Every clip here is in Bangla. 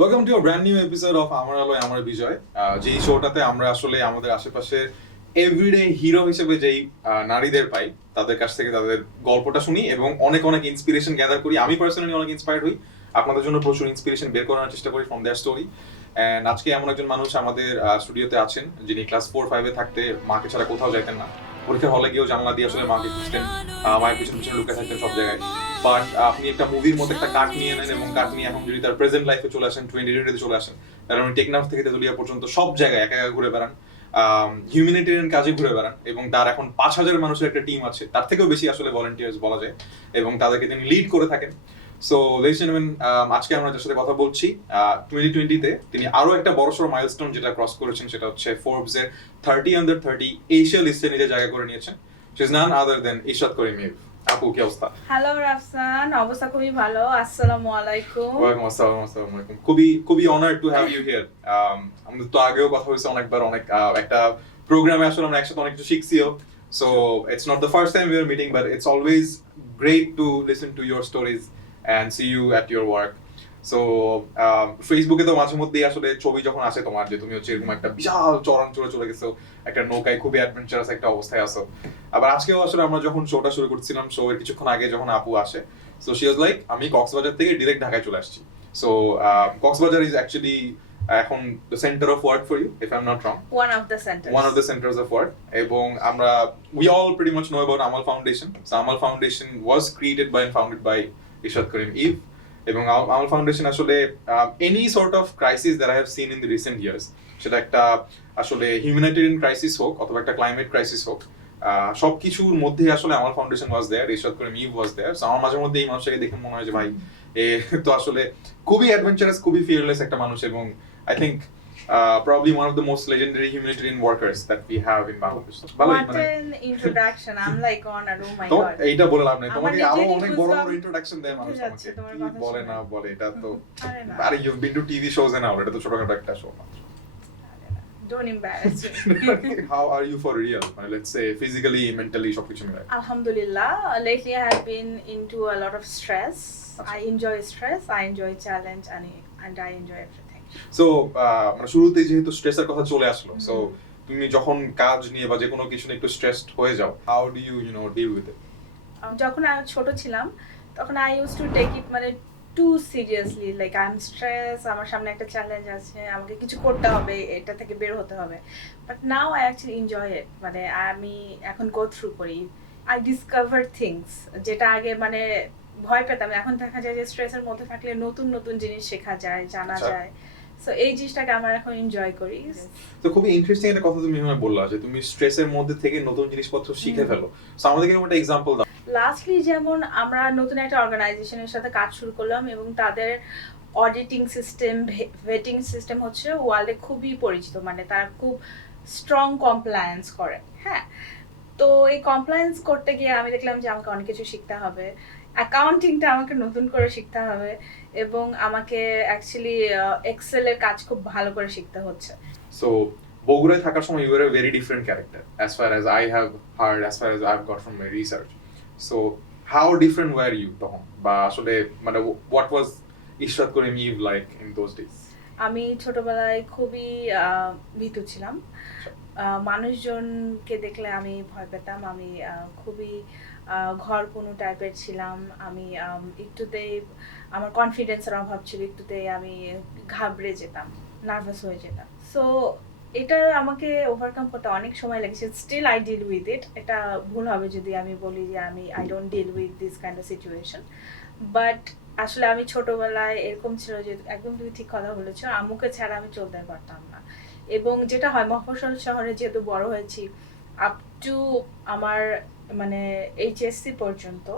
Welcome to a brand new episode of আমার আলোয় আমার বিজয়, যেই শোটাতে আমরা আসলে আমাদের আশেপাশে এভরিডে হিরো হিসেবে যেই নারীদের পাই তাদের কাছ থেকে তাদের গল্পটা শুনি এবং অনেক অনেক ইন্সপিরেশন গ্যাদার করি। আমি পার্সোনালি অনেক ইন্সপায়ার্ড হই, আপনাদের জন্য প্রচুর ইন্সপিরেশন বের করার চেষ্টা করি ফ্রম দেয়ার স্টোরি। অ্যান্ড আজকে এমন একজন মানুষ আমাদের স্টুডিওতে আছেন যিনি ক্লাস 4-5-এ থাকতে মাকে ছাড়া কোথাও যাইতেন না। পরীক্ষার হলে গিয়েও জানলা দিয়ে আসলে মাকে খুঁজতেন, মায়ের পিছনে পিছনে লুকে থাকতেন সব জায়গায়। বাট আপনি একটা মুভির মতো একটা কাট নিয়ে নেন এবং কাট নিয়ে এখন যদি তার প্রেজেন্ট লাইফে চলে আসেন, 2020-তে চলে আসেন, তাহলে উনি টেকনাফ থেকে তেতুলিয়া পর্যন্ত সব জায়গায় একা একা ঘুরে বেড়ান, হিউম্যানিটেরিয়ান কাজে ঘুরে বেড়ান এবং তার এখন 5,000 মানুষের একটা টিম আছে, তার থেকেও বেশি আসলে ভলান্টিয়ার্স বলা যায়, এবং তাদেরকে তিনি লিড করে থাকেন। সো লেডিস এন্ড জেন্টলম্যান, আজকে আমরা যার সাথে কথা বলছি, 2020-তে তিনি আরো একটা বড়সড় মাইলস্টোন যেটা ক্রস করেছেন, সেটা হচ্ছে ফোর্বস এর 30 আন্ডার 30 এশিয়া লিস্টে নিজের জায়গা করে নিয়েছেন। She is none other than Ishrat Karim Eve. আপু, কি অবস্থা? হ্যালো রাফসান, অবস্থা খুবই ভালো। আসসালামু আলাইকুম। ওয়ালাইকুম আসসালাম। আসসালামু আলাইকুম। খুবই খুবই honoured to have you here. আমাদের তো আগেও কথা হয়েছে অনেকবার, অনেক একটা প্রোগ্রামে আসলে আমরা একসাথে অনেক কিছু শিখছিও। So it's not the first time we are meeting, but it's always great to listen to your stories and see you at your work. So ফেসবুকে তো মাঝে মধ্যেই আসলে ছবি যখন আসে তোমার, যে তুমি হচ্ছে এরকম একটা বিশাল চরাঞ্চলে চলে গেছো, একটা নৌকায় খুবই অ্যাডভেঞ্চারাস একটা অবস্থায় আছো। আবার আজকেও আসলে আমরা যখন শোটা শুরু করছিলাম, শো এর কিছুক্ষণ আগে যখন আপু আসে, সো শি ওয়াজ লাইক, আমি কক্সবাজার থেকে ডিরেক্ট ঢাকায় চলে আসছি। সো কক্সবাজার ইজ অ্যাকচুয়ালি এখন the centre of work for you, if I am not wrong. One of the centers. One of the centers of work. এবং আমরা we all pretty much know about Amal Foundation. So Amal Foundation was created by and founded by Ishrat Karim Eve. এবং Amal Foundation আসলে any sort of crisis that I have seen in the recent years, সেটা একটা আসলে হিউম্যানিটেরিয়ান ক্রাইসিস হোক অথবা একটা ক্লাইমেট ক্রাইসিস হোক, সবকিছুর মধ্যে আসলে আমার ফাউন্ডেশন ওয়াজ দেয়ার, ইশরাত করিম ইভ ওয়াজ দেয়ার। সো আমার মাঝে মধ্যে এই মানুষটাকে দেখে মনে হয় যে ভাই, এ তো আসলে খুবই অ্যাডভেঞ্চারাস, খুবই ফিয়ারলেস একটা মানুষ, এবং I think probably one of the most legendary humanitarian workers that we have in Bangladesh. What an introduction. I'm like honored. Oh my তো god. এইটা বলে লাভ নেই, তোমাকে আমার আরো নিজেরই অনেক বড় বড় goosebumps ইন্ট্রোডাকশন দেয় মানুষ উঠে যাচ্ছে তোমাকে, তোমার কি কথা বলে শুনে। না বলে, এটা তো আরে না। আরে you been to TV shows and all, এটা তো ছোটখাটো একটা শো মাত্র। Don't embarrass me. How are you for real? মানে let's say physically, mentally সবকিছু মিলে। Alhamdulillah. Lately I have been into a lot of stress. I enjoy stress, I enjoy challenge, and I enjoy everything. So মানে শুরুতেই যেহেতু স্ট্রেসের কথা চলে আসলো, সো তুমি যখন কাজ নিয়ে বা যে কোনো কিছু নিয়ে একটু স্ট্রেসড হয়ে যাও, how do you deal with it? যখন আমি ছোট ছিলাম তখন I use to take it মানে too seriously, like I am stress, আমার সামনে একটা চ্যালেঞ্জ আছে, আমাকে কিছু করতে হবে, এটা থেকে বের হতে হবে। But now I actually enjoy it, মানে আমি এখন গো থ্রু করি, আই ডিসকভার থিংস, যেটা আগে মানে ভয় পেতাম, এখন দেখা যায় যে স্ট্রেসের মধ্যে থাকলে নতুন নতুন জিনিস শেখা যায়, জানা যায়। সো এই জিনিসটাকে আমরা এখন এনজয় করি। তো খুবই ইন্টারেস্টিং একটা কথা তুমি এখানে বললা যে তুমি স্ট্রেসের মধ্যে থেকে নতুন জিনিসপত্র শিখে ফেলো। সো আমাদেরকে একটা এক্সাম্পল দাও। লাস্টলি যেমন আমরা নতুন একটা অর্গানাইজেশনের সাথে কাজ শুরু করলাম এবং তাদের অডিটিং সিস্টেম, ভেটিং সিস্টেম হচ্ছে ওয়ার্ল্ডে খুবই পরিচিত, মানে তারা খুব স্ট্রং কমপ্লায়েন্স করে। হ্যাঁ, তো এই কমপ্লায়েন্স করতে গিয়ে আমি দেখলাম যে আমাকে অনেক কিছু শিখতে হবে, অ্যাকাউন্টিংটা আমাকে নতুন করে শিখতে হবে, এবং আমাকে অ্যাকচুয়ালি এক্সেলের কাজ খুব ভালো করে শিখতে হচ্ছে। সো বগুড়ায় থাকার সময় you are a very different character as far as I have heard, as far as I have got from my research. So how different were you তখন, বা আসলে মানে what was Ishrat Karim Eve like in those days? আমি ছোটবেলায় খুবই ভীতু ছিলাম, মানুষজনকে দেখলে আমি ভয় পেতাম, আমি খুবই ঘর কোনো টাইপের ছিলাম, আমি একটুতেই আমার কনফিডেন্সের অভাব ছিল, একটুতেই আমি ঘাবড়ে যেতাম, নার্ভাস হয়ে যেতাম। সো এটা আমাকে ওভারকাম করতে অনেক সময় লেগেছে, still I deal with it. এটা ভুল হবে যদি আমি বলি যে আমি I don't deal with this kind of situation, but আসলে আমি ছোটবেলায় এরকম ছিল যে একদম তুমি ঠিক কথা বলেছো, আম্মুকে ছাড়া আমি চলতে পারতাম না। এবং যেটা হয়, মফস্বল শহরে যেহেতু বড় হয়েছি, আপ টু আমার মানে এইচএসসি পর্যন্ত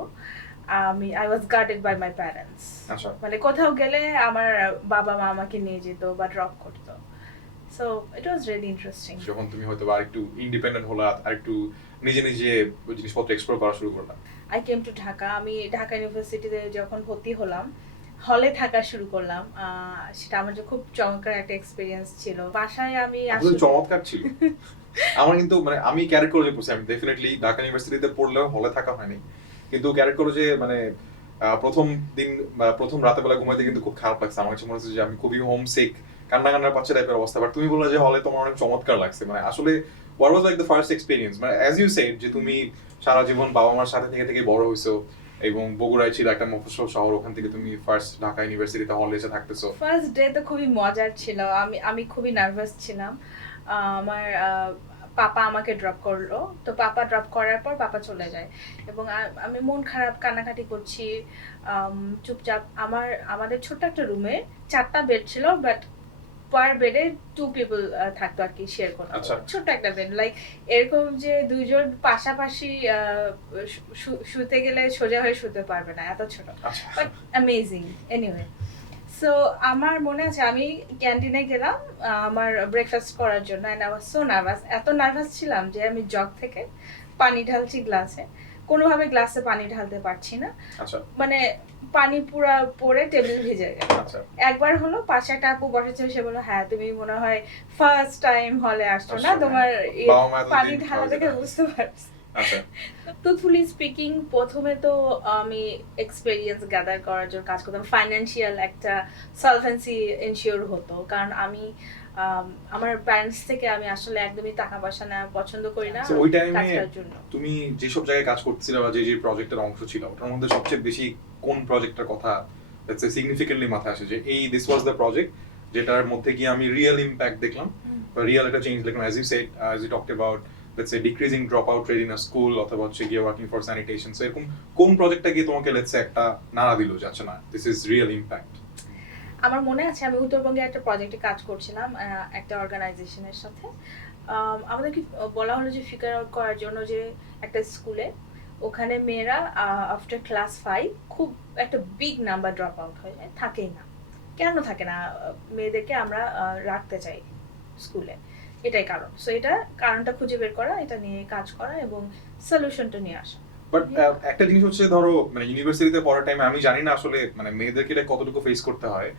আমি I was guarded by my parents. আচ্ছা, মানে কোথাও গেলে আমার বাবা মা আমাকে নিয়ে যেত বা ড্রপ করতো। So it was really interesting. যখন তুমি হয়তো আর একটু ইন্ডিপেন্ডেন্ট হলা, আর একটু নিজে নিজে জিনিসপত্র এক্সপ্লোর করা শুরু করলা। আই কেম টু ঢাকা, আমি ঢাকা ইউনিভার্সিটিতে যখন ভর্তি হলাম, হলে থাকা শুরু করলাম, সেটা আমার যে খুব চমৎকার একটা এক্সপিরিয়েন্স ছিল। বাসায় আমি আসলে চমৎকার ছিল। আমার কিন্তু মানে আমি ক্যারেট কলেজে পড়ছি, আমি ডেফিনেটলি ঢাকা ইউনিভার্সিটিতে পড়লেও হলে থাকা হয়নি, কিন্তু ক্যারেট কলেজে মানে প্রথম দিন বা প্রথম রাতে বেলা ঘুমাইতে কিন্তু খুব খারাপ লাগছে, আমার কাছে মনে হচ্ছে যে আমি খুবই হোম সিক, কান্না কান্না পাচ্ছে টাইপের অবস্থা। বাট তুমি বললে যে হলে তোমার অনেক চমৎকার লাগছে, মানে আসলে what was like the first experience, মানে as you said যে তুমি সারা জীবন বাবা মার সাথে থেকে থেকে বড় হইছো এবং বগুড়ায় ছিল একটা মফস্বল শহর, ওখান থেকে তুমি ফার্স্ট ঢাকা ইউনিভার্সিটিতে হলে এসে থাকতেছো। ফার্স্ট ডে তো খুবই মজার ছিল, আমি খুবই নার্ভাস ছিলাম। আমার পাপা আমাকে ড্রপ করলো, তো পাপা ড্রপ করার পর পাপা চলে যায় এবং আমি মন খারাপ কান্নাকাটি করছি, চুপচাপ। আমাদের ছোট্ট একটা রুমে 4টা বেড ছিল, বাট পার বেডে 2 পিপল থাকতো আর কি, শেয়ার করতো। আচ্ছা। ছোট্ট একটা বেড, লাইক এরকম যে দুইজন পাশাপাশি শুতে গেলে সোজা হয়ে শুতে পারবে না, এত ছোট, আচ্ছা। But amazing. এনিওয়ে, সো আমার মনে আছে আমি ক্যান্টিনে গেলাম আমার ব্রেকফাস্ট করার জন্য, and I was so nervous. এত নার্ভাস ছিলাম যে আমি জগ থেকে পানি ঢালছি গ্লাসে, কোনোভাবে গ্লাসে পানি ঢালতে পারছি না, আচ্ছা। মানে পানি পুরা পড়ে টেবিল ভিজে গেল। আচ্ছা। একবার হলো পাশে একটা আপু বসেছিল, সে বললো হ্যাঁ তুমি মনে হয় ফার্স্ট টাইম হলে আসছো না, তোমার বাবা মা এতদিন পানি ঢালা খাওয়াতে দেখে না। বুঝতে পারছি। আচ্ছা। ট্রুথফুলি স্পিকিং, প্রথমে তো আমি এক্সপেরিয়েন্স গ্যাদার করার জন্য কাজ করতাম, ফাইন্যান্সিয়াল একটা সলভেন্সি এনশিওর হতো, কারণ আমি আমার প্যারেন্টস থেকে আমি আসলে একদমই টাকা পয়সা নেওয়া পছন্দ করি না So, ওই টাইমে কাজটার জন্য। তুমি যেসব জায়গায় কাজ করতেছিলে বা যে যে প্রজেক্টের অংশ ছিল, ওটার মধ্যে সবচেয়ে বেশি কোন প্রজেক্টের কথা সিগনিফিকেন্টলি মাথায় আসে যে এই দিস ওয়াজ দ্য প্রজেক্ট যেটার মধ্যে গিয়ে আমি রিয়েল ইম্প্যাক্ট দেখলাম বা রিয়েল একটা চেঞ্জ দেখলাম, as you said, as you talked about let's say decreasing drop out rate in a school, অথবা হচ্ছে গিয়ে ওয়ার্কিং ফর স্যানিটেশন। সো এরকম কোন প্রজেক্টটা গিয়ে তোমাকে লেটস সে একটা নাড়া দিল যে আচ্ছা না, দিস ইজ রিয়েল ইম্প্যাক্ট? আমার মনে আছে আমি উত্তরবঙ্গে একটা প্রজেক্টে কাজ করছিলাম একটা অর্গানাইজেশনের সাথে। আমাদেরকে বলা হলো যে ফিগার আউট করার জন্য যে একটা স্কুলে ওখানে মেয়েরা আফটার ক্লাস 5 খুব একটা বিগ নাম্বার ড্রপ আউট হয়ে যায়, থাকেই না। কেন থাকে না? মেয়েদেরকে আমরা রাখতে চাই স্কুলে, এটাই কারণ। সো এটা কারণটা খুঁজে বের করা, এটা নিয়ে কাজ করা এবং সলিউশনটা নিয়ে আসা। বাট একটা জিনিস হচ্ছে, ধরো মানে ইউনিভার্সিটিতে পড়ার টাইমে আমি জানি না আসলে মানে মেয়েদেরকে এটা কতটুকু ফেস করতে হয়,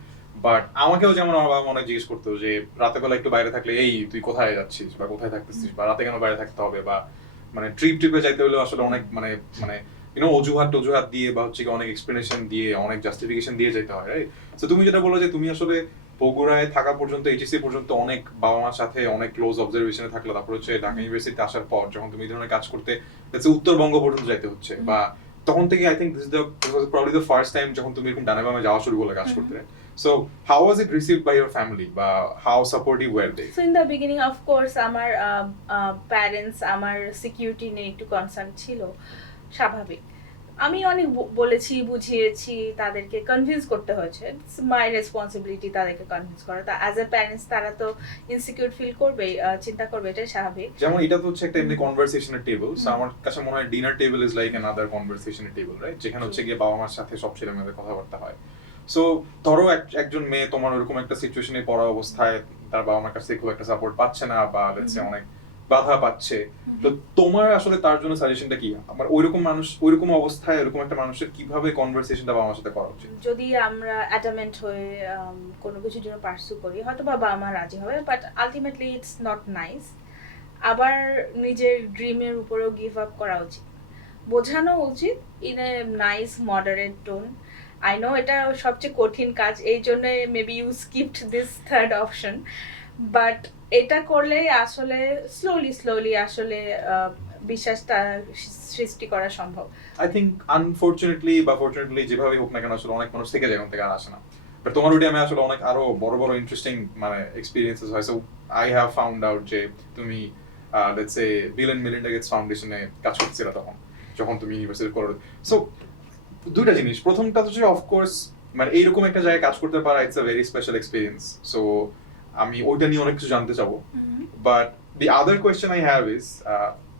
বাট আমাকেও যেমন আমার বাবা মনে জিজ্ঞেস করতো যে রাতে বেলা একটু বাইরে থাকলে এই তুই কোথায় যাচ্ছিস বা কোথায় থাকতেছিস বা রাতে কেন বাইরে থাকতে হবে, বা মানে ট্রিপে যাইতে হলেও আসলে অনেক মানে মানে অজুহাত দিয়ে বা হচ্ছে অনেক এক্সপ্লেনেশন দিয়ে অনেক জাস্টিফিকেশন দিয়ে যেতে হয়, রাইট? তো তুমি যেটা বলো যে তুমি আসলে বগুড়ায় থাকা পর্যন্ত, এইচএসসি পর্যন্ত অনেক বাবা মার সাথে অনেক ক্লোজ অবজারভেশনে থাকলে, তারপর হচ্ছে ঢাকা ইউনিভার্সিটিতে আসার পর যখন তুমি এই ধরনের কাজ করতে উত্তরবঙ্গ পর্যন্ত যাইতে হচ্ছে, বা তখন থেকে I think this was probably the first time যখন তুমি এরকম ডানে বামে যাওয়া শুরু করলে কাজ করতে। So how was it received by your family বা how supportive were they? So in the beginning of course আমার প্যারেন্টস আমার সিকিউরিটি নিয়ে একটু কনসার্ন ছিল, স্বাভাবিক। আমি অনেক বলেছি, বুঝিয়েছি, তাদেরকে কনভিন্স করতে হয়েছে। ইটস মাই রেসপন্সিবিলিটি তাদেরকে কনভিন্স করা। তা অ্যাজ এ প্যারেন্টস তারা তো ইনসিকিউর ফিল করবে, চিন্তা করবে, এটাই স্বাভাবিক। যেমন এটা তো হচ্ছে একটা এমনি কনভারসেশনের টেবল, সো আমার কাছে মনে হয় dinner table is like another কনভারসেশনের টেবল, রাইট? যেখানে হচ্ছে গিয়ে বাবা মার সাথে সব ছেলে মেয়েদের কথাবার্তা হয়। সো ধরো একজন মেয়ে তোমার ওরকম একটা সিচুয়েশনে পড়া অবস্থায় তার বাবা মার কাছ থেকে খুব একটা সাপোর্ট পাচ্ছে না, বা লেটস সে অনেক বাধা পাচ্ছে, তো তোমার আসলে তার জন্য সাজেশনটা কি? আমার ওইরকম অবস্থায় এরকম একটা মানুষের কিভাবে কনভারসেশনটা বাবা মার সাথে করা উচিত? যদি আমরা অ্যাডামেন্ট হয়ে কোনো কিছুর জন্য পার্সু করি, হয়তো বাবা মা রাজি হবে, but ultimately it's not nice. আবার নিজের ড্রিমের উপরেও গিভ আপ করা উচিত, বোঝানো উচিত in a nice moderate tone. I know এটা সবচেয়ে কঠিন কাজ, এই জন্য maybe you skipped this third option, but এটা করলে আসলে স্লোলি আসলে বিশ্বাসটা সৃষ্টি করা সম্ভব। আই থিংক আনফরচুনেটলি বা ফরচুনেটলি যেভাবে হোক না কেন আসলে অনেক মানুষ থেকে যায় ওখান থেকে আর আসে না। বাট তোমার ওইটা আমি আসলে অনেক আরো বড় বড় ইন্টারেস্টিং মানে এক্সপিরিয়েন্সেস হয়। So I have found out যে তুমি let's say Bill and Melinda Gates ফাউন্ডেশনে কাজ করছিলে যখন তুমি ইউনিভার্সিটি করো। সো দুইটা জিনিস, প্রথমটা হচ্ছে অফকোর্স মানে এইরকম একটা জায়গায় কাজ করতে পারা it's a very special experience. So আমি ওইটা নিয়ে অনেক কিছু জানতে চাবো। But the other question I have is,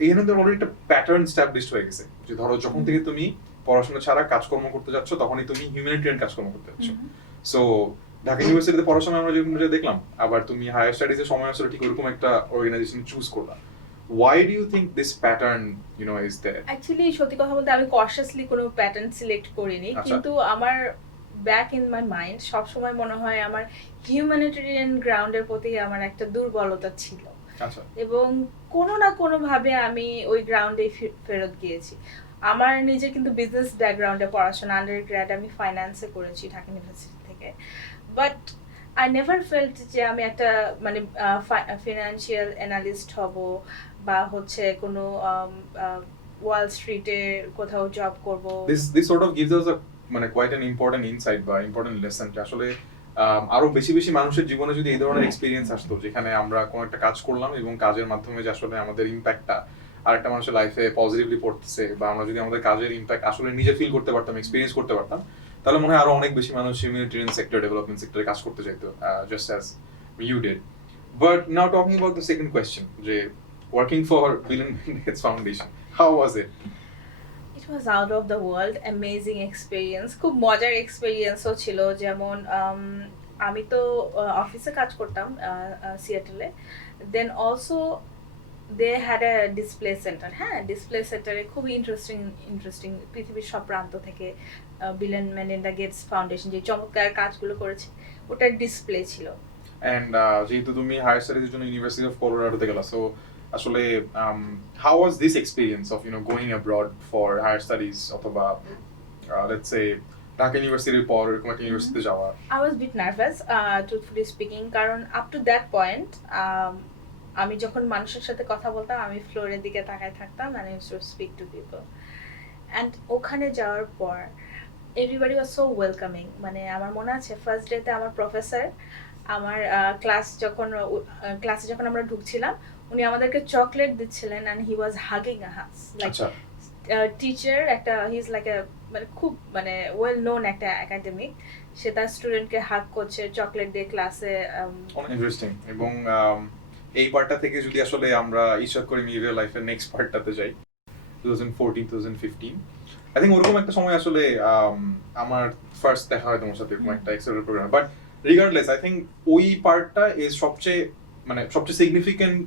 এখানে তো অলরেডি একটা প্যাটার্ন এস্টাবলিশড হয়ে গেছে যে ধরো যখন থেকে তুমি পড়াশোনা ছাড়া কাজকর্ম করতে যাচ্ছ তখনই তুমি হিউম্যানিটেরিয়ান কাজকর্ম করতে যাচ্ছ। সো ঢাকা ইউনিভার্সিটিতে পড়াশোনা আমরা যেরকম দেখলাম, আবার তুমি হায়ার স্টাডিজের সময় আসলে ঠিক ওরকম একটা অর্গানাইজেশন চুজ করলা। Why do you think this pattern, is there? Actually সত্যি কথা বলতে আমি কনসিয়াসলি কোনো প্যাটার্ন সিলেক্ট করিনি, কিন্তু আমার ব্যাক ইন মাই মাইন্ড সবসময় মনে হয় আমার হিউম্যানিটেরিয়ান গ্রাউন্ডের প্রতি আমার একটা দুর্বলতা ছিল, এবং কোনো না কোনো ভাবে আমি ওই গ্রাউন্ডে ফেরত গিয়েছি। আমার নিজের কিন্তু বিজনেস ব্যাকগ্রাউন্ডে পড়াশোনা, আন্ডার গ্র্যাড আমি ফাইন্যান্সে করেছি ঢাকা ইউনিভার্সিটি থেকে, বাট আই নেভার ফেল্ট যে আমি একটা মানে ফিনান্সিয়াল অ্যানালিস্ট হব বা হচ্ছে কোনো ওয়াল স্ট্রিটে কোথাও জব করব। This sort of gives us a মানে quite an important insight বা important lesson যে আসলে আরো বেশি বেশি মানুষের জীবনে যদি এই ধরনের এক্সপিরিয়েন্স আসতো যেখানে আমরা কোনো একটা কাজ করলাম এবং কাজের মাধ্যমে যে আসলে আমাদের ইম্প্যাক্টটা আরেকটা মানুষের লাইফে পজিটিভলি পড়তেছে, বা আমরা যদি আমাদের কাজের ইম্প্যাক্ট আসলে নিজে ফিল করতে পারতাম, এক্সপিরিয়েন্স করতে পারতাম, তাহলে মনে হয় আরো অনেক বেশি মানুষ হিউম্যানিটেরিয়ান সেক্টর, ডেভেলপমেন্ট সেক্টরে কাজ করতে চাইতো, just as you did. But now talking about the second question, যে working for Bill and Melinda Gates foundation, how was it? It was out of the world amazing experience, খুব মজার এক্সপিরিয়েন্সও ছিল। যেমন আমি তো অফিসে কাজ করতাম সিয়াটলে, then also they had a display center. হ্যাঁ, ডিসপ্লে সেন্টারে খুবই ইন্টারেস্টিং পৃথিবীর সব প্রান্ত থেকে Bill and Melinda Gates foundation যে চমৎকার কাজগুলো করেছে ওটার ডিসপ্লে ছিল। অ্যান্ড যেহেতু তুমি হায়ার স্টাডিজের জন্য ইউনিভার্সিটি অফ কলোরাডোতে গেলা, সো আসলে how was this experience of going abroad for higher studies, অথবা লেটস সে ঢাকা ইউনিভার্সিটির পর এরকম একটা ইউনিভার্সিটিতে যাওয়া? I was a bit nervous, truthfully speaking, কারণ আপ টু দ্যাট পয়েন্ট আমি যখন মানুষের সাথে কথা বলতাম আমি ফ্লোরের দিকে তাকায় থাকতাম and I used to speak to people. And ওখানে যাওয়ার পর এভরিবডি ওয়াজ সো ওয়েলকামিং। মানে আমার মনে আছে ফার্স্ট ডেতে আমার প্রফেসর আমার ক্লাসে যখন আমরা ঢুকছিলাম উনি আমাদেরকে চকলেট দিচ্ছিলেন and he was hugging us like আচ্ছা, টিচার একটা হি ইজ লাইক মানে খুব মানে ওয়েল নোন একটা একাডেমিক, সে তার স্টুডেন্টকে হাগ করছে চকলেট দিয়ে ক্লাসে। অনেক ইন্টারেস্টিং। এবং এই পার্টটা থেকে যদি আসলে আমরা ইচ্ছা করি রিয়েল লাইফের নেক্সট পার্টটাতে যাই, 2014 2015, আই থিঙ্ক ওরকম একটা সময় আসলে আমার ফার্স্ট দেখা হয় তোমার সাথে এরকম একটা এক্সেলের program. But regardless I think ওই পার্টটা ইজ সবচেয়ে সিগনিফিকেন্ট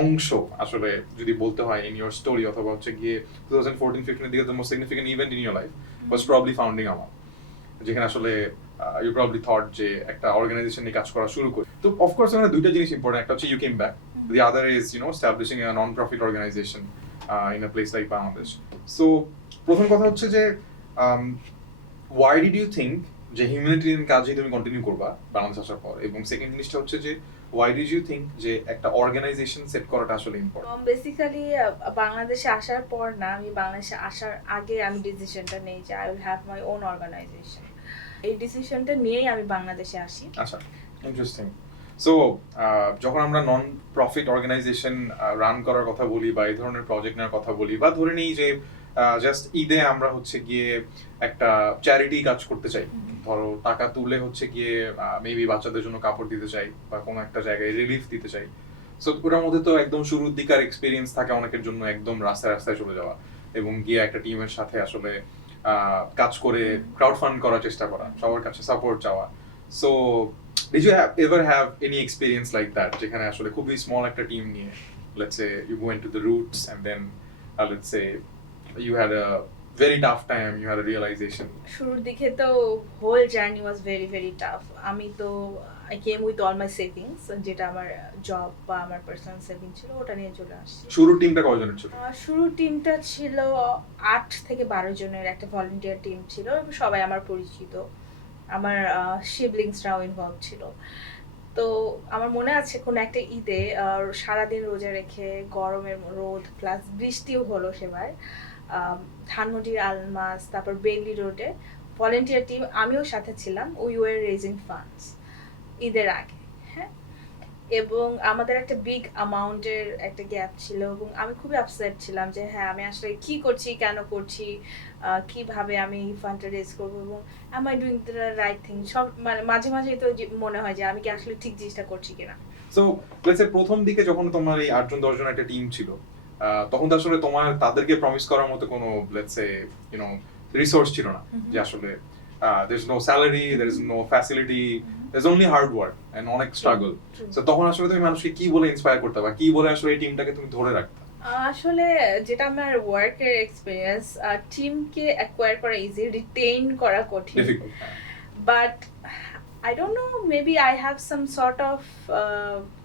অংশ আসলে যদি বলতে হয় ইন ইয়োর স্টোরি, অথবা হচ্ছে গিয়ে 2014-15 এর দিকে the most significant event in your life was probably founding আমার, যেখানে আসলে ইউ প্রবাবলি থট যে একটা অর্গানাইজেশন নিয়ে কাজ করা শুরু করি। তো অফকোর্স এখানে দুইটা জিনিস ইম্পর্টেন্ট, একটা হচ্ছে you came back, the other is establishing a non profit organisation in a place like Bangladesh. So প্রথম কথা হচ্ছে যে ওয়াই ডিড ইউ থিঙ্ক যে হিউম্যানিটেরিয়ান কাজই তুমি কন্টিনিউ করবা বাংলাদেশ আসার পর, এবং সেকেন্ড জিনিসটা হচ্ছে যে why did you think যে একটা অর্গানাইজেশন সেট করাটা আসলে ইম্পর্টেন্ট? বেসিক্যালি বাংলাদেশে আসার পর না, আমি বাংলাদেশে আসার আগে আমি ডিসিশনটা নেই যে I will have my own organisation. এই ডিসিশনটা নিয়েই আমি বাংলাদেশে আসি। আচ্ছা, ইন্টারেস্টিং। সো যখন আমরা নন প্রফিট অর্গানাইজেশন রান করার কথা বলি বা এই ধরনের প্রজেক্ট নেওয়ার কথা বলি, বা ধরে নিই যে জাস্ট ঈদে আমরা হচ্ছে গিয়ে একটা চ্যারিটি কাজ করতে চাই, ধরো টাকা তুলে হচ্ছে গিয়ে মেবি বাচ্চাদের জন্য কাপড় দিতে চাই বা কোনো একটা জায়গায় রিলিফ দিতে চাই, সো ওটার মধ্যে তো একদম শুরুর দিকার এক্সপিরিয়েন্স থাকে অনেকের জন্য একদম রাস্তায় রাস্তায় চলে যাওয়া এবং গিয়ে একটা টিমের সাথে আসলে কাজ করে ক্রাউড ফান্ড করার চেষ্টা করা, সবার কাছে সাপোর্ট চাওয়া। So did you ever have any experience like that যেখানে আসলে খুবই স্মল একটা টিম নিয়ে let's say you go into the roots and then let's say you had a very tough time, you had a realization? শুরুর দিকে তো whole journey was very very tough. আমি তো I came with all my savings, যেটা আমার জব বা আমার পার্সোনাল সেভিং ছিল ওটা নিয়ে চলে আসছি। শুরুর টিমটা কয়জনের ছিল? শুরুর টিমটা ছিল 8 থেকে 12 জনের একটা ভলান্টিয়ার টিম ছিল, সবাই আমার পরিচিত, আমার সিবলিংসরাও ইনভলভ ছিল। তো আমার মনে আছে কোন একটা ঈদে সারাদিন রোজা রেখে গরমের রোদ প্লাস বৃষ্টিও হলো সেবার, ধানমন্ডির আলমাস তারপর বেইলি রোডে ভলেন্টিয়ার টিম, আমিও সাথে ছিলাম, উই ওয়ার রেজিং ফান্ডস ঈদের আগে। হ্যাঁ, এবং আমাদের একটা বিগ অ্যামাউন্টের একটা গ্যাপ ছিল এবং আমি খুবই আপসেট ছিলাম যে হ্যাঁ আমি আসলে কি করছি, কেন করছি, কিভাবে আমি ফান্ডটা রেজ করবো এবং am I doing the right thing। সব মানে মাঝে মাঝে তো মনে হয় যে আমি কি আসলে ঠিক জিনিসটা করছি কিনা। সো লেটস সে প্রথম দিকে যখন তোমার এই 8 জন 10 জন একটা টিম ছিল, তখন তো আসলে তোমার তাদেরকে প্রমিস করার মতো কোনো লেটস সে রিসোর্স ছিল না, যে আসলে there is no salary, there is no facility, there's only hard work and অনেক স্ট্রাগল। সো তখন আসলে তুমি মানুষকে কি বলে ইন্সপায়ার করতে বা কি বলে আসলে এই টিমটাকে তুমি ধরে রাখতে? আসলে যেটা আমার ওয়ার্কের এক্সপেরিয়েন্স, টিমকে অ্যাকোয়ার করা ইজি, রিটেইন করা কঠিন। Difficult. But I don't know, maybe I have some sort of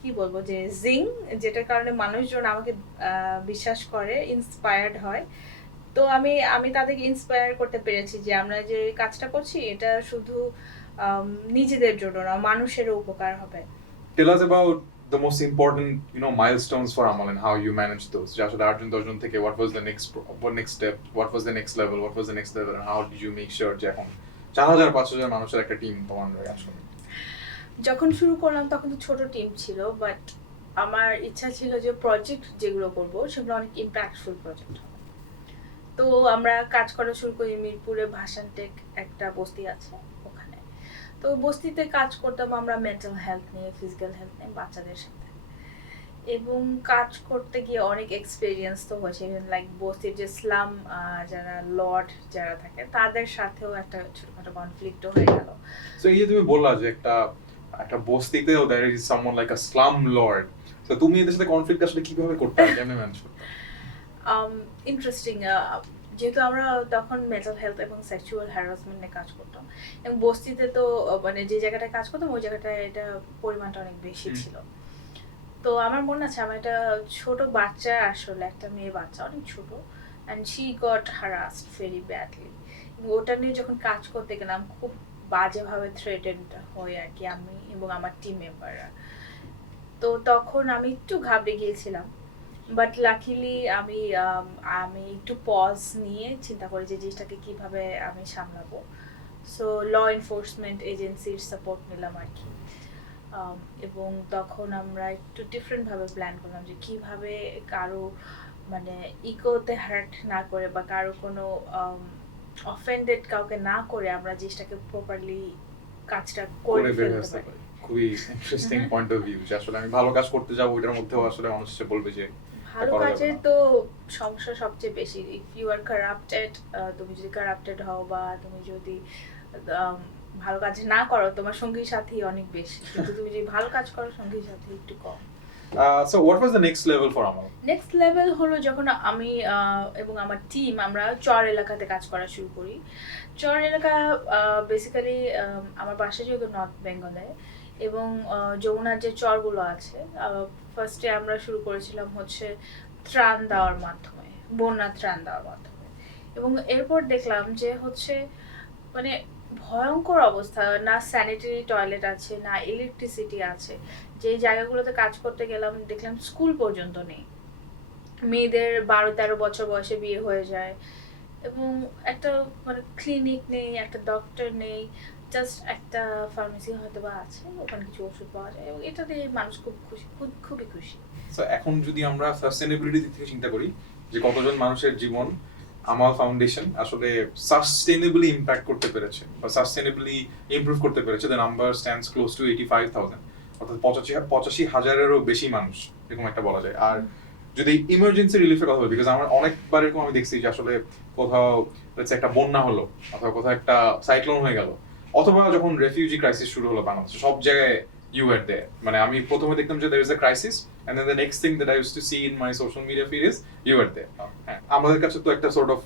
কি বলবো যে জিং, যেটার কারণে মানুষজন আমাকে বিশ্বাস করে, ইন্সপায়ার্ড হয়। তো আমি আমি তাদেরকে ইন্সপায়ার করতে পেরেছি যে আমরা যে কাজটা করছি এটা শুধু নিজেদের জন্য না, মানুষেরও উপকার হবে। Tell us about the most important, milestones for Amal and how you managed those. যে আসলে 8 জন 10 জন থেকে what was the next step, what was the next level, and how did you make sure যে এখন 4000 5000 মানুষের একটা টিম তোমার under কাজ করে? যখন শুরু করলাম তখন তো ছোট টিম ছিল, বাট আমার ইচ্ছা ছিল যে প্রজেক্ট যেগুলো করব সেগুলো অনেক ইম্প্যাক্টফুল প্রজেক্ট হবে। তো আমরা কাজ করা শুরু করি মিরপুরে ভাসানটেক একটা বস্তি আছে ওখানে। তো বস্তিতে কাজ করতাম আমরা মেন্টাল হেলথ নিয়ে, ফিজিক্যাল হেলথ নিয়ে বাচ্চাদের সাথে। এবং কাজ করতে গিয়ে অনেক এক্সপেরিয়েন্স তো হয়েছে, লাইক বস্তির যে স্লাম যারা লর্ড যারা থাকে তাদের সাথেও একটা ছোটখাটো কনফ্লিক্টও হয়ে গেল। সো এই যে তুমি বললা যে একটা বস্তিতেও there is someone like a slum lord, তো তুমি এদের সাথে কনফ্লিক্ট আসলে কিভাবে করতে কেমনে ম্যানেজ করতে? ইন্টারেস্টিং, যেহেতু আমরা তখন মেন্টাল হেলথ এবং সেক্সুয়াল হ্যারাসমেন্ট নিয়ে কাজ করতাম, এবং বস্তিতে তো মানে যে জায়গাটায় কাজ করতাম ওই জায়গাটায় এটা পরিমাণটা অনেক বেশি ছিল। তো আমার মনে আছে আমার একটা ছোট বাচ্চা, আসলে একটা মেয়ে বাচ্চা অনেক ছোট, and she got harassed very badly. ওটা নিয়ে যখন কাজ করতে গেলাম খুব বাজেভাবে থ্রেটেন্ড হই আর কি আমি এবং আমার টিম মেম্বাররা। তো তখন আমি একটু ঘাবড়ে গিয়েছিলাম, বাট লাকিলি আমি একটু পজ নিয়ে চিন্তা করি যে জিনিসটাকে কিভাবে আমি সামলাবো। সো ল এনফোর্সমেন্ট এজেন্সির সাপোর্ট নিলাম আর কি। এবং তখন আমরা একটু ডিফারেন্টভাবে প্ল্যান করলাম যে কিভাবে কারো মানে ইকোতে হার্ট না করে বা কারো কোনো অফেন্ডেড কাউকে না করে আমরা জিনিসটাকে প্রপারলি কাজটা করে ফেলতে পারি। খুবই ইন্টারেস্টিং পয়েন্ট অফ ভিউ যে আসলে আমি ভালো কাজ করতে যাবো ওইটার মধ্যেও আসলে মানুষ এসে বলবে যে ভালো কাজের তো সমস্যা সবচেয়ে বেশি, ইফ ইউ আর কারাপ্টেড, তুমি যদি কারাপ্টেড হও বা তুমি যদি ভালো কাজ না করো তোমার সঙ্গী সাথী অনেক বেশি, কিন্তু তুমি যদি ভালো কাজ করো সঙ্গী সাথী একটু কম। So what was the next level for Amal? Next level হলো যখন আমি এবং আমার টিম আমরা চর এলাকাতে কাজ করা শুরু করি। চর এলাকা বেসিক্যালি আমার বাসা যেহেতু নর্থ বেঙ্গলে, এবং যমুনার যে চরগুলো আছে, ফার্স্টে আমরা শুরু করেছিলাম হচ্ছে ত্রাণ দেওয়ার মাধ্যমে, বন্যা ত্রাণ দেওয়ার মাধ্যমে। এবং এরপর দেখলাম যে হচ্ছে মানে ভয়ঙ্কর অবস্থা, না স্যানিটারি টয়লেট আছে না ইলেকট্রিসিটি আছে। যে জায়গাগুলোতে কাজ করতে গেলাম দেখলাম স্কুল পর্যন্ত নেই, মেয়েদের 12-13 বছর বয়সে বিয়ে হয়ে যায়, এবং একটা মানে ক্লিনিক নেই, একটা ডক্টর নেই, জাস্ট একটা ফার্মেসি হয়তো বা আছে, ওখানে কিছু ওষুধ পাওয়া যায়, এবং এটা দিয়ে মানুষ খুব খুশি, খুবই খুশি। সো এখন যদি আমরা সাস্টেইনেবিলিটি দিক থেকে চিন্তা করি যে কতজন মানুষের জীবন আমাল ফাউন্ডেশন আসলে সাস্টেইনেবলি ইমপ্যাক্ট করতে পেরেছে বা সাস্টেইনেবলি ইমপ্রুভ করতে পেরেছে, the number stands close two 85,000, অর্থাৎ 85,000-এরও বেশি মানুষ এরকম একটা বলা যায়। আর যদি ইমার্জেন্সি রিলিফের কথা বলি, বিকজ আমার অনেকবার এরকম আমি দেখছি যে আসলে কোথাও একটা বন্যা হলো অথবা কোথাও একটা সাইক্লোন হয়ে গেল, অথবা যখন রেফিউজি ক্রাইসিস শুরু হলো বাংলাদেশে, সব জায়গায় ইউ আর দেয়ার। মানে আমি প্রথমে দেখতাম যে there is a crisis and then the next thing that I used to see in my social media feed is you are there. হ্যাঁ, আমাদের কাছে তো একটা sort of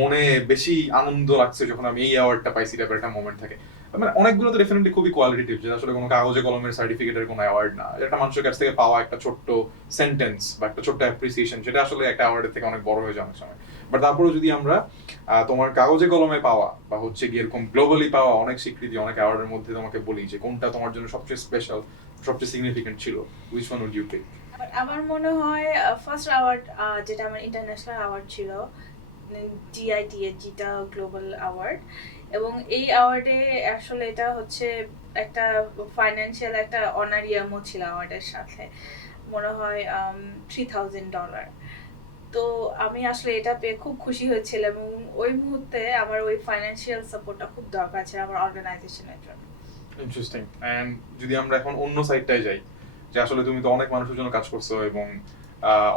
মনে বেশি আনন্দ লাগছে যখন আমি এই অ্যাওয়ার্ডটা পাইছি টাইপের একটা মোমেন্ট থাকে। মানে অনেকগুলো তো ডেফিনেটলি খুবই কোয়ালিটেটিভ, যেটা আসলে কোনো কাগজে কলমের সার্টিফিকেটের কোনো অ্যাওয়ার্ড না, এটা একটা মানুষের কাছ থেকে পাওয়া একটা ছোট্ট সেন্টেন্স বা একটা ছোট্ট অ্যাপ্রিসিয়েশন, সেটা আসলে একটা অ্যাওয়ার্ডের থেকে অনেক বড় হয়ে যায় অনেক সময়। বাট তারপরেও যদি আমরা তোমার কাগজে কলমে পাওয়া বা হচ্ছে গিয়ে এরকম গ্লোবালি পাওয়া অনেক স্বীকৃতি, অনেক অ্যাওয়ার্ডের মধ্যে তোমাকে বলি যে কোনটা তোমার জন্য সবচেয়ে স্পেশাল, সবচেয়ে সিগনিফিকেন্ট ছিল, which one would you take? আমার মনে হয় ফার্স্ট অ্যাওয়ার্ড যেটা আমার ইন্টারন্যাশনাল অ্যাওয়ার্ড ছিল, GITH, যেটা গ্লোবাল অ্যাওয়ার্ড, এবং এই অ্যাওয়ার্ডে আসলে এটা হচ্ছে একটা ফাইন্যান্সিয়াল একটা অনারিয়ামও ছিল অ্যাওয়ার্ডের সাথে, মনে হয় $3,000। তো আমি আসলে এটা পেয়ে খুব খুশি হয়েছিলাম, এবং ওই মুহূর্তে আমার ওই ফাইন্যান্সিয়াল সাপোর্টটা খুব দরকার ছিল আমার অর্গানাইজেশনের জন্য। ইন্টারেস্টিং। এন্ড যদি আমরা এখন অন্য সাইডটায় যাই, যে আসলে তুমি তো অনেক মানুষের জন্য কাজ করছো এবং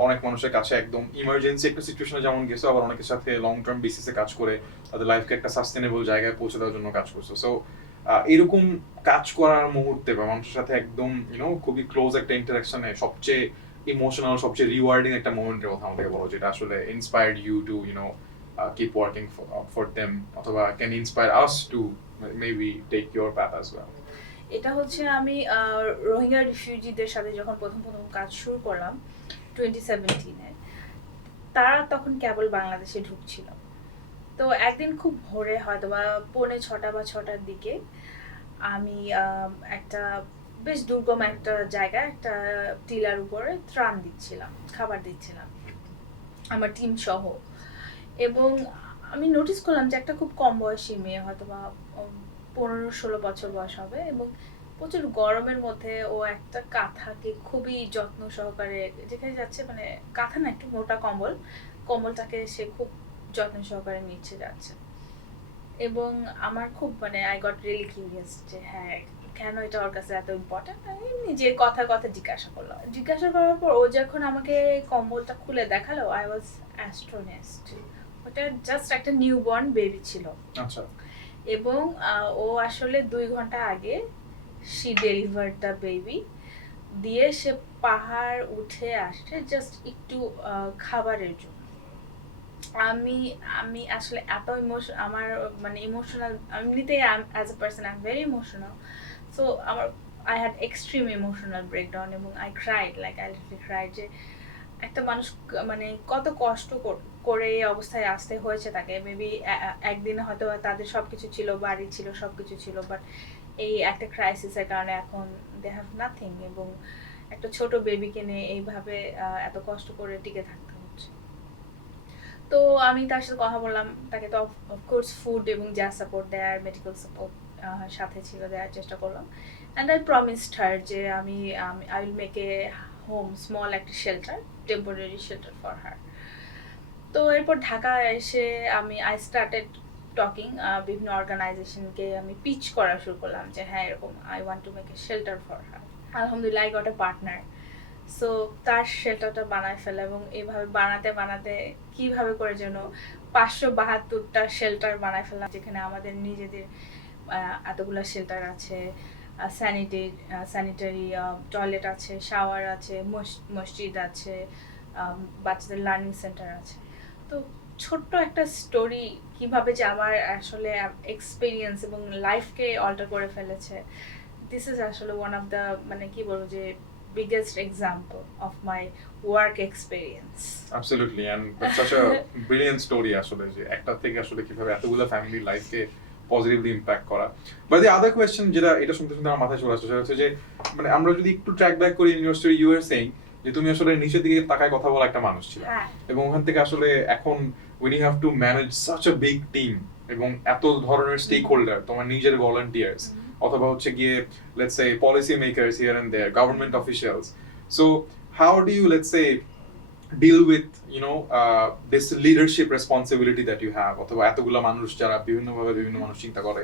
অনেক মানুষের কাছে একদম ইমার্জেন্সি একটা সিচুয়েশনে যেমন গেছো, আবার অনেকের সাথে লং টার্ম বেসিসে কাজ করে তাদের লাইফকে একটা সাস্টেনেবল জায়গায় পৌঁছে দেওয়ার জন্য কাজ করছো। সো এরকম কাজ করার মুহূর্তে বা মানুষের সাথে একদম খুবই ক্লোজ একটা ইন্টারাকশনে সবচেয়ে ইমোশনাল, সবচেয়ে রিওয়ার্ডিং একটা মোমেন্টের কথা আমাদেরকে বলো, যেটা আসলে inspired you to keep working for them, অথবা can inspire us to maybe take your path as well? এটা হচ্ছে আমি রোহিঙ্গা রিফিউজিদের সাথে যখন প্রথম কাজ শুরু করলাম 2017-এ, তারা তখন কেবল বাংলাদেশে ঢুকছিল। তো একদিন খুব ভোরে হয়তো বা 6:45 বা 6টার দিকে আমি একটা বেশ দুর্গম একটা জায়গায় একটা টিলার উপরে ত্রাণ দিচ্ছিলাম, খাবার দিচ্ছিলাম আমার টিম সহ। এবং আমি নোটিস করলাম যে একটা খুব কম বয়সী মেয়ে, হয়তো বা 15-16 বছর বয়স হবে, এবং প্রচুর গরমের মধ্যে ও একটা কাঁথাকে খুবই যত্ন সহকারে, যেখানে যাচ্ছে মানে কাঁথা না, একটু মোটা কম্বলটাকে সে খুব যত্ন সহকারে নিচ্ছে যাচ্ছে। এবং আমার খুব মানে আই গট রিয়েলি কিউরিয়াস যে হ্যাঁ কেন এটা ওর কাছে এত ইম্পর্টেন্ট। আমি নিজের কথা জিজ্ঞাসা করার পর ও যখন আমাকে কম্বলটা খুলে দেখালো, আই ওয়াজ অ্যাস্ট্রোনেস্ট। ওটা জাস্ট একটা নিউবর্ন বেবি ছিল। আচ্ছা। এবং ও আসলে 2 ঘন্টা আগে শি ডেলিভার্ড দ্য বেবি দিয়ে সে পাহাড় উঠে আসছে জাস্ট একটু খাবারের জন্য। আমি আমি আসলে এত আমার মানে ইমোশনাল, এমনিতেই as a person I am very emotional. So আমার I had extreme emotional breakdown, এবং I cried, like I literally cried, যে একটা মানুষ মানে কত কষ্ট করে এই অবস্থায় আসতে হয়েছে তাকে। মেবি একদিনে হয়তো তাদের সবকিছু ছিল, বাড়ি ছিল, সবকিছু ছিল, বাট এই একটা ক্রাইসিসের কারণে এখন দে হ্যাভ নাথিং, এবং একটা ছোট বেবিকে নিয়ে এইভাবে এত কষ্ট করে টিকে থাকতে হচ্ছে। তো আমি তার সাথে কথা বললাম, তাকে তো অফকোর্স ফুড এবং যা সাপোর্ট দেয়ার, মেডিকেল সাপোর্ট সাথে ছিল, দেওয়ার চেষ্টা করলাম। অ্যান্ড আই প্রমিসড হার যে আমি I will make a home, small একটা shelter, temporary shelter for her. তো এরপর ঢাকা এসে আই স্টার্টেড টকিং, বিভিন্ন অর্গানাইজেশনকে আমি পিচ করা শুরু করলাম যে হ্যাঁ এরকম I want to make a shelter for her. আলহামদুলিল্লাহ I got a partner. So তার শেল্টারটা বানায় ফেলা, এবং এইভাবে বানাতে বানাতে কিভাবে করে যেন 572টা শেল্টার বানায় ফেললাম, যেখানে আমাদের নিজেদের এতগুলো শেল্টার আছে, স্যানিটারি টয়লেট আছে, শাওয়ার আছে, মসজিদ আছে, বাচ্চাদের লার্নিং সেন্টার আছে। তো ছোট্ট একটা স্টোরি কিভাবে যে আমার আসলে এক্সপিরিয়েন্স এবং লাইফকে অল্টার করে ফেলেছে, দিস ইজ আসলে ওয়ান অফ দ্য মানে কি বলবো যে biggest example of my work experience. Absolutely, and that's such a brilliant story আসলে, যে একটা থেকে আসলে কিভাবে এতগুলো ফ্যামিলি লাইফকে পজিটিভলি ইমপ্যাক্ট করা। বাট দি আদার কোয়েশ্চেন যেটা এটা শুনতে শুনতে আমার মাথায় চলে আসছে, সেটা হচ্ছে যে মানে আমরা যদি একটু ট্র্যাক ব্যাক করি in your story, you are saying যে তুমি আসলে নিচের দিকে তাকায় কথা বলা একটা মানুষ ছিল, এবং ওখান থেকে আসলে এখন when you have to manage such a big team এবং এত ধরনের স্টেক হোল্ডার, তোমার নিজের ভলান্টিয়ার্স অথবা হচ্ছে গিয়ে let's say policy makers here and there, government officials. So how do you, let's say, deal with this leadership responsibility that you have, অথবা এতগুলা মানুষ যারা বিভিন্নভাবে বিভিন্ন মানুষ চিন্তা করে,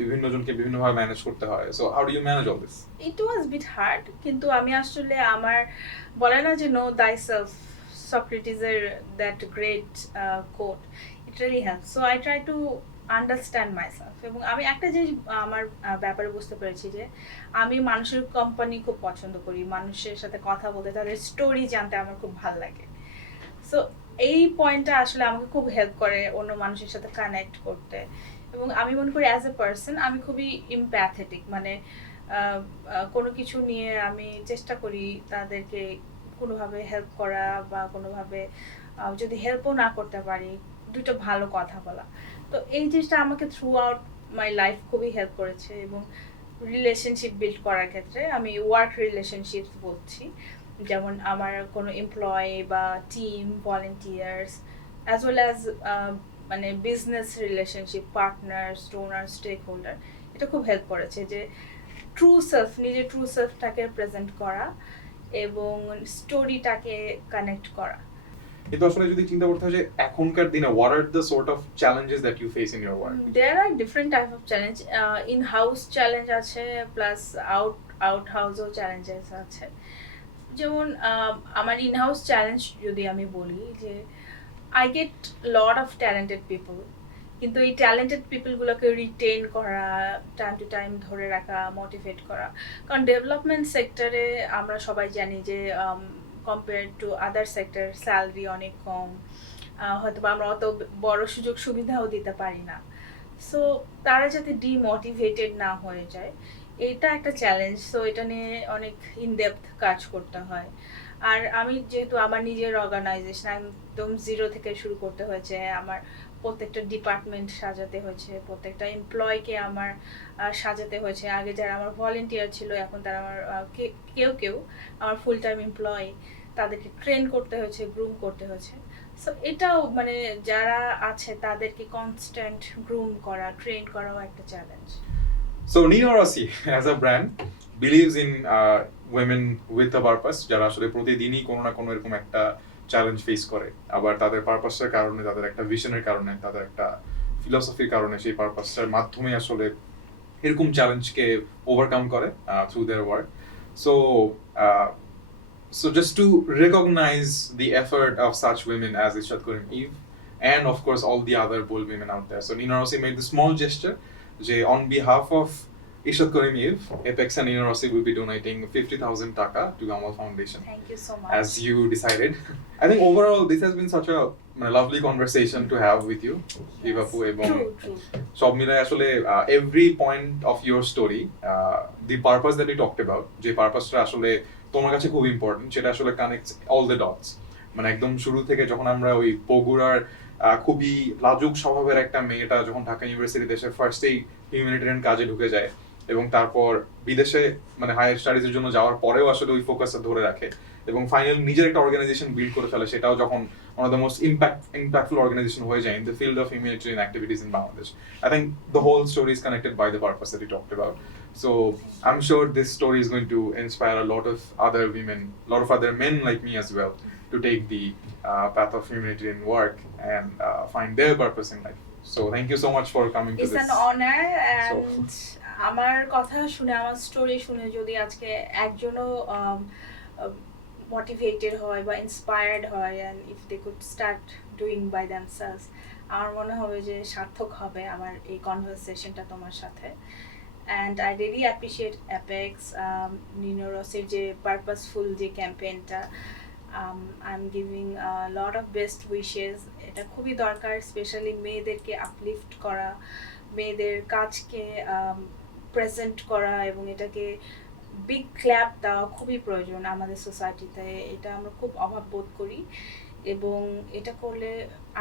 বিভিন্ন জনকে বিভিন্নভাবে ম্যানেজ করতে হয়, so how do you manage all this? It was a bit hard, কিন্তু আমি আসলে আমার বলে না যে know thyself, Socrates এর that great quote, it really helps. So I try to understand myself, এবং আমি একটা জিনিস আমার ব্যাপারে বুঝতে পেরেছি যে আমি মানুষের কোম্পানি খুব পছন্দ করি, মানুষের সাথে কথা বলতে, তাদের স্টোরি জানতে আমার খুব ভালো লাগে। সো এই পয়েন্টটা আসলে আমাকে খুব হেল্প করে অন্য মানুষের সাথে কানেক্ট করতে, এবং আমি মনে করি অ্যাজ এ পার্সন আমি খুবই ইমপ্যাথেটিক, মানে কোনো কিছু নিয়ে আমি চেষ্টা করি তাদেরকে কোনোভাবে হেল্প করা, বা কোনোভাবে যদি হেল্পও না করতে পারি দুটো ভালো কথা বলা। তো এই জিনিসটা আমাকে থ্রু আউট মাই লাইফ খুবই হেল্প করেছে, এবং রিলেশনশিপ বিল্ড করার ক্ষেত্রে আমি ওয়ার্ক রিলেশনশিপ বলছি, যেমন আমার কোনো এমপ্লয়ি বা team, volunteers, as well as মানে business relationship, partners, donor, stakeholder, এটা খুব হেল্প করেছে যে ট্রু সেলফ, নিজের ট্রু সেলফটাকে প্রেজেন্ট করা এবং স্টোরিটাকে কানেক্ট করা। কিন্তু আসলে যদি চিন্তা করতে হয় যে এখনকার দিনে what are the sort of challenges that you face in your work? There are different type of challenge, in-house challenge আছে, plus out house ও challenges আছে। যেমন আমার in-house challenge যদি আমি বলি যে I get lot of talented people, কিন্তু এই ট্যালেন্টেড পিপলগুলোকে রিটেইন করা, টাইম টু টাইম ধরে রাখা, মোটিভেট করা, কারণ ডেভেলপমেন্ট সেক্টরে আমরা সবাই জানি যে compare to other sector salary অনেক কম, হয়তো বা আমরা অত বড় সুযোগ সুবিধাও দিতে পারি না। সো তারা যাতে ডিমোটিভেটেড না হয়ে যায়, এটা একটা চ্যালেঞ্জ। সো এটা নিয়ে অনেক ইনডেপথ কাজ করতে হয়। আর আমি যেহেতু আমার নিজের অর্গানাইজেশন একদম জিরো থেকে শুরু করতে হয়েছে, আমার প্রত্যেকটা ডিপার্টমেন্ট সাজাতে হয়েছে, প্রত্যেকটা এমপ্লয়কে আমার সাজাতে হয়েছে। আগে যারা আমার ভলেন্টিয়ার ছিল এখন তারা আমার কেউ কেউ আমার ফুল টাইম এমপ্লয়, তাদেরকে ট্রেন করতে হয়েছে, গ্রুম করতে হয়েছে। সো এটাও মানে যারা আছে তাদেরকে কনস্ট্যান্ট গ্রুম করা, ট্রেন করাও একটা challenge. So Nina Rossi as a brand believes in women with a purpose, যারা আসলে প্রতিদিনই কোনো না কোনো এরকম একটা চ্যালেঞ্জ ফেস করে, আবার তাদের পারপাসের কারণে, তাদের একটা ভিশনের কারণে, তাদের একটা ফিলোসফির কারণে সেই পারপাসের মাধ্যমে আসলে এরকম চ্যালেঞ্জকে ওভারকাম করে through their work. So so just to recognize the effort of such women as Ishat Karim Eve, and of course all the other bold women out there. So Nina Rossi made the small gesture যে on behalf of Ishat Karim Eve, Apex and Nina Rossi will be donating 50,000 taka to Amal Foundation. Thank you so much. As you decided. I think overall this has been such a lovely conversation to have with you, Eva Pu, এবং সব মিলাই আসলে every point of your story, the purpose that we talked about, যে পারপাসটা আসলে তোমার কাছে খুব ইম্পর্টেন্ট, সেটা আসলে কানেক্টস অল দ্য ডটস। মানে একদম শুরু থেকে যখন আমরা ওই বগুড়ার খুবই লাজুক স্বভাবের একটা মেয়েটা যখন ঢাকা ইউনিভার্সিটিতে এসে ফার্স্টেই হিউম্যানিটেরিয়ান কাজে ঢুকে যায়, এবং তারপর বিদেশে মানে হায়ার স্টাডিজের জন্য যাওয়ার পরেও আসলে ওই ফোকাসটা ধরে রাখে, এবং ফাইনালি নিজের একটা অর্গানাইজেশন বিল্ড করে ফেলে, সেটাও যখন one of the most impactful organization হয়ে যায় in the field of humanitarian activities in Bangladesh. I think the whole story is connected by the purpose that we talked about. So I'm sure this story is going to inspire a lot of other women, a lot of other men like me as well, to take the path of humanitarian work and find their purpose in life. So thank you so much for coming to It's this. an honor, and আমার কথা শুনে, আমার স্টোরি শুনে যদি আজকে একজনও মোটিভেটেড হয় বা ইন্সপায়ার্ড হয়, and if they could start doing by themselves, আমার মনে হবে যে সার্থক হবে আমার এই কনভারসেশনটা তোমার সাথে। And I really appreciate Apex, Nina Rossiর যে পারপাসফুল যে ক্যাম্পেইনটা, I'm giving a lot of best wishes. এটা খুবই দরকার, স্পেশালি মেয়েদেরকে আপলিফট করা, মেয়েদের কাজকে প্রেজেন্ট করা, এবং এটাকে বিগ ক্ল্যাপ দেওয়া খুবই প্রয়োজন আমাদের সোসাইটিতে। এটা আমরা খুব অভাব বোধ করি, এবং এটা করলে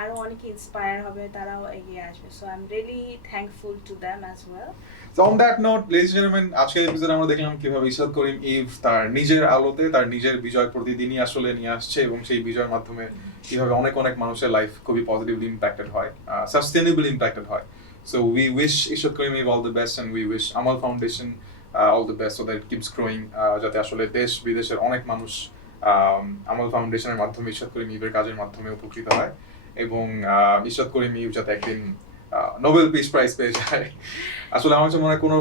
আরো অনেকে ইন্সপায়ার হবে, তারাও এগিয়ে আসবে। So I am really thankful to them as well. So on that note, ladies and gentlemen, আজকের এপিসোডে আমরা দেখলাম কিভাবে ইশাত করিম ইভ তার নিজের আলোতে তার নিজের বিজয় প্রতিদিনই আসলে নিয়ে আসছে, এবং সেই বিজয়ের মাধ্যমে কিভাবে অনেক অনেক মানুষের লাইফ খুবই পজিটিভলি ইম্প্যাক্টেড হয়, সাস্টেনেবলি ইম্প্যাক্টেড হয়। So we wish Ishat Karim Eve all the best, and we wish Amal Foundation all the best so that it keeps growing, যাতে আসলে দেশ বিদেশের অনেক মানুষ আমাল ফাউন্ডেশনের মাধ্যমে ইশাত করিম ইভের কাজের মাধ্যমে উপকৃত হয়, এবং ইশাত করিম ইভ যাতে একদিন নোবেল পিস প্রাইজ পেয়ে যায়। আসলে আমার কাছে মনে হয় কোনো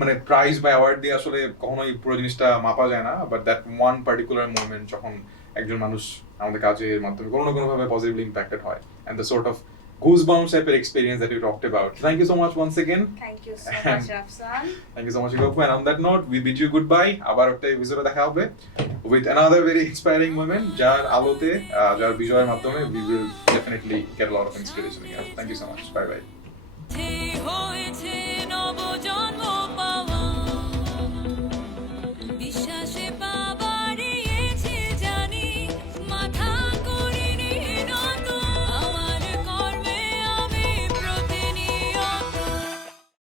মানে প্রাইজ বা অ্যাওয়ার্ড দিয়ে আসলে কখনোই পুরো জিনিসটা মাপা যায় না, but that one particular moment যখন একজন মানুষ আমাদের কাজের মাধ্যমে কোনো না কোনোভাবে পজিটিভলি ইম্প্যাক্টেড হয়, and the sort of goosebumps type of experience that you talked about. Thank you so much once again. Thank you so much, Rafsan. Thank you so much, Ivapu. And on that note, we bid you goodbye. আবার একটা এপিসোডে দেখা হবে with another very inspiring woman, যার আলোতে যার বিজয়ের মাধ্যমে we will definitely get a lot of inspiration again. Thank you so much. Bye bye.